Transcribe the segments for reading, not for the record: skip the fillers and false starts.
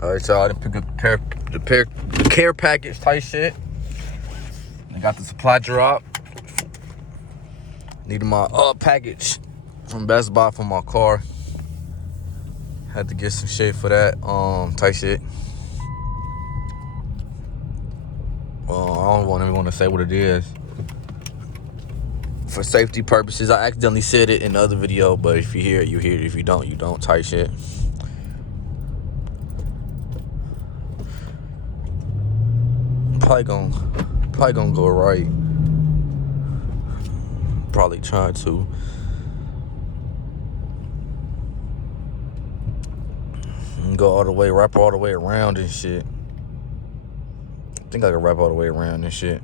Alright, y'all, I done pick up the care package type shit. I got the supply drop. Needed my package from Best Buy for my car. Had to get some shit for that type shit. I don't even want to say what it is. For safety purposes, I accidentally said it in the other video, but if you hear it, you hear it. If you don't, you don't type shit. Probably gonna go right. Probably trying to. Go all the way, wrap all the way around and shit. I think I can wrap all the way around and shit.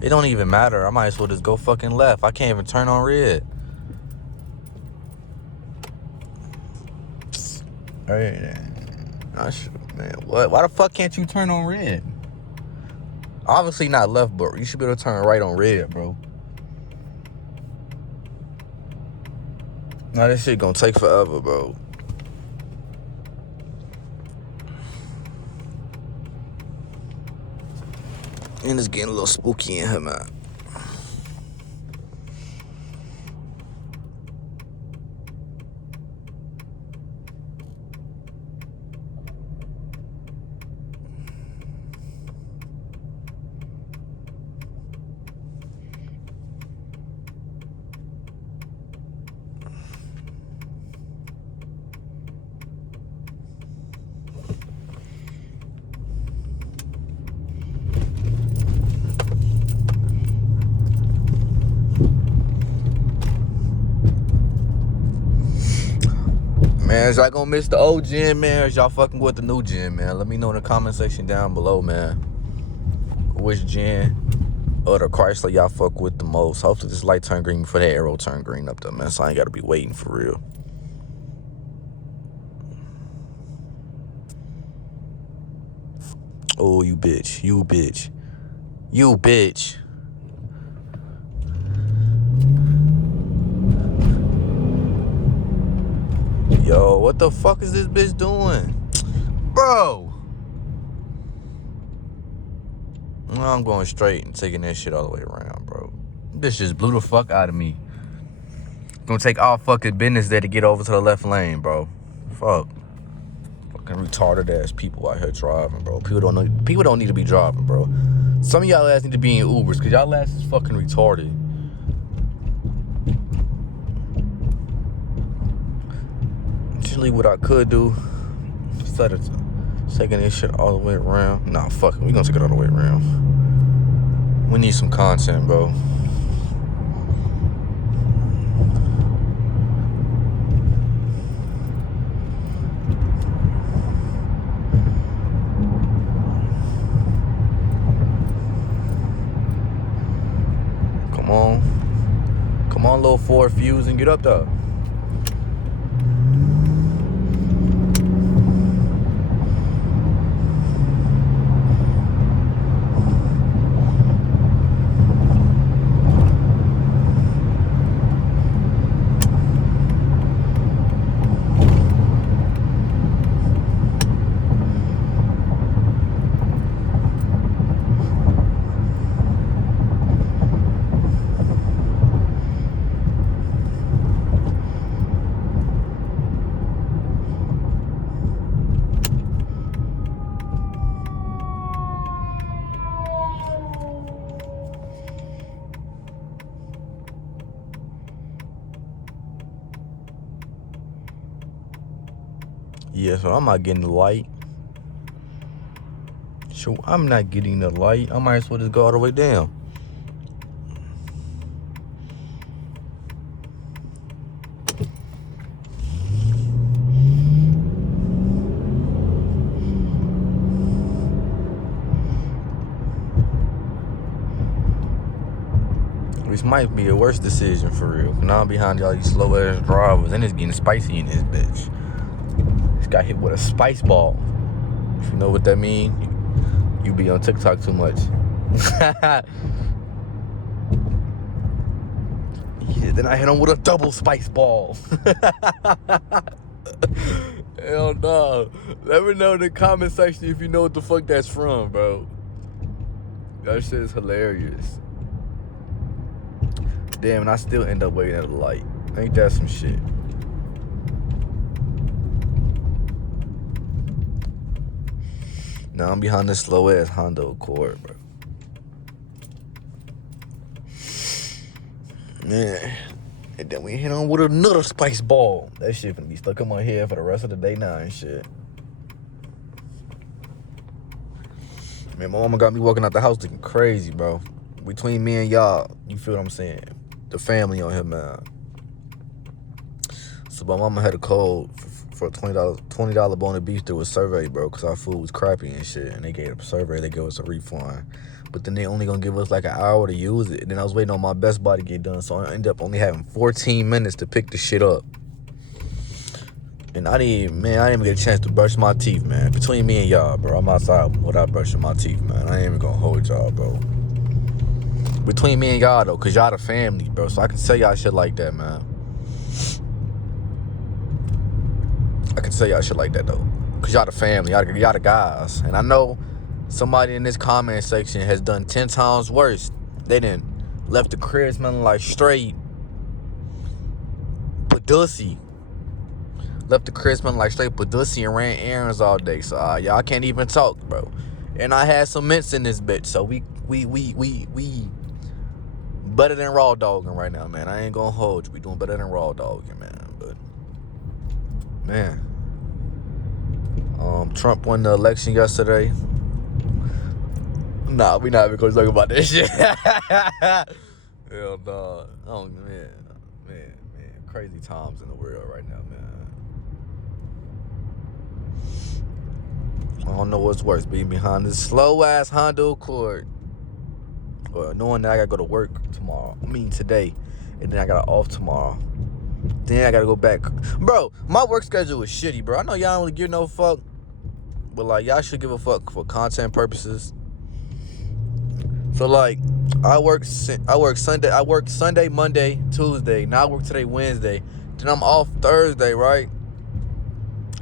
It don't even matter. I might as well just go fucking left. I can't even turn on red. Hey, man, what? Why the fuck can't you turn on red? Obviously not left, but you should be able to turn right on red, bro. Now this shit gonna take forever, bro. And it's getting a little spooky in here, man. Man, is y'all gonna miss the old gen, man, or is y'all fucking with the new gen, man? Let me know in the comment section down below, man. Which gen or the Chrysler y'all fuck with the most. Hopefully this light turn green before that arrow turn green up there, man, so I ain't gotta be waiting for real. Oh, you bitch. You bitch. You bitch. Yo, what the fuck is this bitch doing? Bro. I'm going straight and taking that shit all the way around, bro. This just blew the fuck out of me. Gonna take all fucking business there to get over to the left lane, bro. Fuck. Fucking retarded ass people out here driving, bro. People don't need to be driving, bro. Some of y'all ass need to be in Ubers, cause y'all ass is fucking retarded. Actually, what I could do, instead of taking this shit all the way around. Nah, fuck it. We gonna take it all the way around. We need some content, bro. Come on. Come on, little Ford Fuse, and get up there. Yeah, so I'm not getting the light. So I'm not getting the light. I might as well just go all the way down. Which might be a worse decision for real. Now I'm behind y'all, these slow ass drivers, and it's getting spicy in this bitch. Just got hit with a spice ball. If you know what that mean, you be on TikTok too much. Yeah, then I hit him with a double spice ball. Hell no. Let me know in the comment section if you know what the fuck that's from, bro. That shit is hilarious. Damn, and I still end up waiting at the light. Ain't that some shit? Now I'm behind this slow ass Honda Accord, bro. Man. And then we hit on with another spice ball. That shit finna be stuck in my head for the rest of the day now and shit. Man, my mama got me walking out the house looking crazy, bro. Between me and y'all, you feel what I'm saying? The family on here, man. So my mama had a code for $20 bone of beef through a survey, bro, because our food was crappy and shit. And they gave a survey, they gave us a refund. But then they only gonna give us like an hour to use it. And then I was waiting on my Best Buy to get done, so I ended up only having 14 minutes to pick the shit up. And I didn't even get a chance to brush my teeth, man. Between me and y'all, bro, I'm outside without brushing my teeth, man. I ain't even gonna hold y'all, bro. Between me and y'all, though, because y'all the family, bro. So I can say y'all shit like that, man. I can say y'all shit like that, though. Because y'all the family. Y'all the guys. And I know somebody in this comment section has done 10 times worse. They done left the crib smelling like straight Padussy. Left the crib smelling like straight Padussy and ran errands all day. So y'all can't even talk, bro. And I had some mints in this bitch. So we better than raw dogging right now, man. I ain't gonna hold you. We doing better than raw dogging, man. But man, Trump won the election yesterday. Nah, we not even gonna talk about that shit. Hell no. Oh man, crazy times in the world right now, man. I don't know what's worse, being behind this slow ass Honda Accord, or knowing that I gotta go to work tomorrow. I mean today, and then I got off tomorrow. Then I gotta go back, bro. My work schedule is shitty, bro. I know y'all don't really give no fuck, but like y'all should give a fuck for content purposes. So like, I work Sunday, Monday, Tuesday. Now I work today, Wednesday. Then I'm off Thursday, right?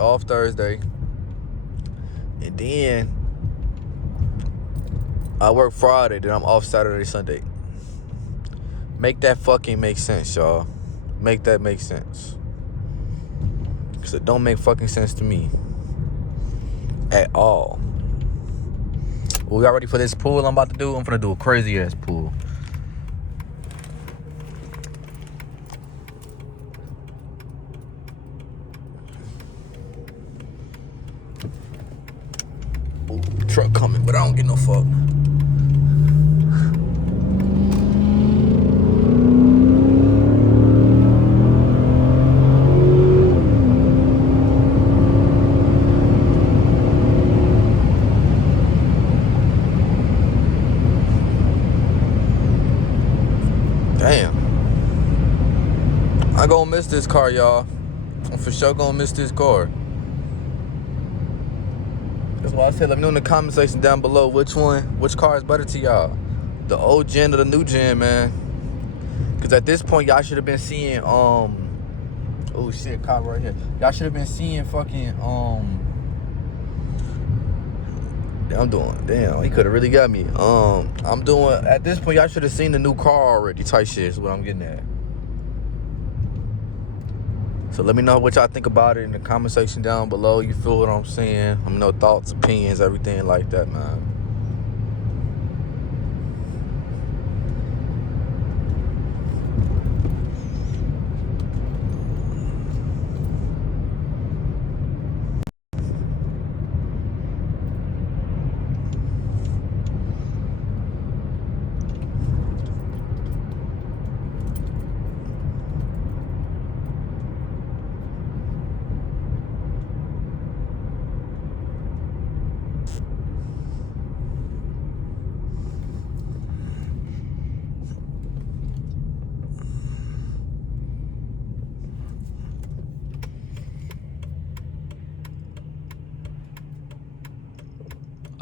Off Thursday. And then I work Friday. Then I'm off Saturday, Sunday. Make that fucking make sense, y'all. Make that make sense. Because it don't make fucking sense to me. At all. We got ready for this pool I'm about to do. I'm finna do a crazy ass pool. Ooh, truck coming, but I don't get no fuck. Damn. I gonna miss this car, y'all. I'm for sure gonna miss this car. That's why I said, let me know in the comment section down below which car is better to y'all. The old gen or the new gen, man. Cause at this point, y'all should have been seeing, oh shit, car right here. Y'all should have been seeing fucking, damn, he could have really got me. At this point, y'all should have seen the new car already, type shit is what I'm getting at. So let me know what y'all think about it in the comment section down below. You feel what I'm saying? Let me know thoughts, opinions, everything like that, man.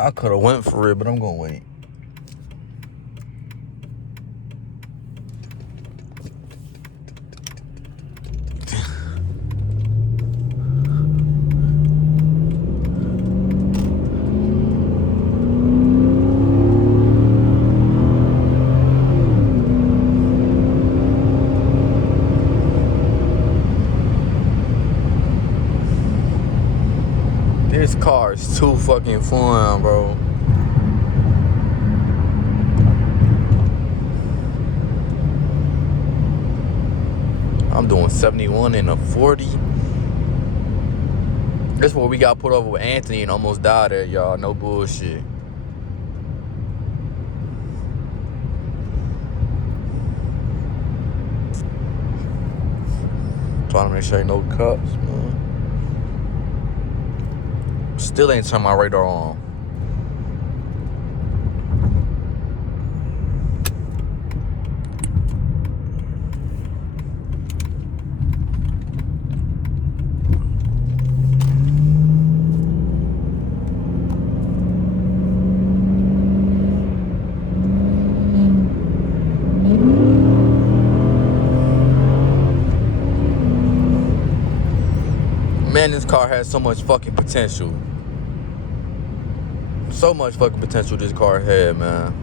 I could have went for it, but I'm gonna wait. This car is too fucking fun, bro. I'm doing 71 in a 40. This is what we got put over with Anthony and almost died there, y'all. No bullshit. Trying to make sure ain't no cups, man. Still ain't turned my radar on. Man, this car has so much fucking potential. So much fucking potential this car had, man.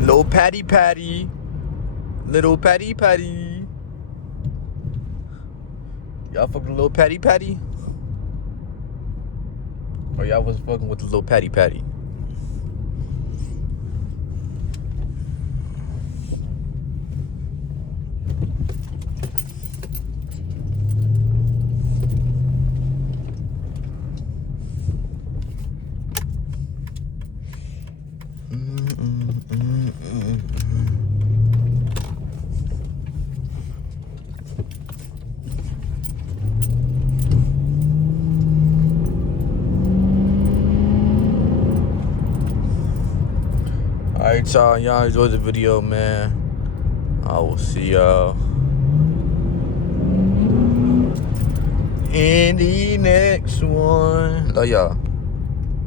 Little patty. Little patty. Y'all fucking little patty? Or y'all was fucking with the little patty? Alright, y'all enjoyed the video, man. I will see y'all in the next one. Love y'all.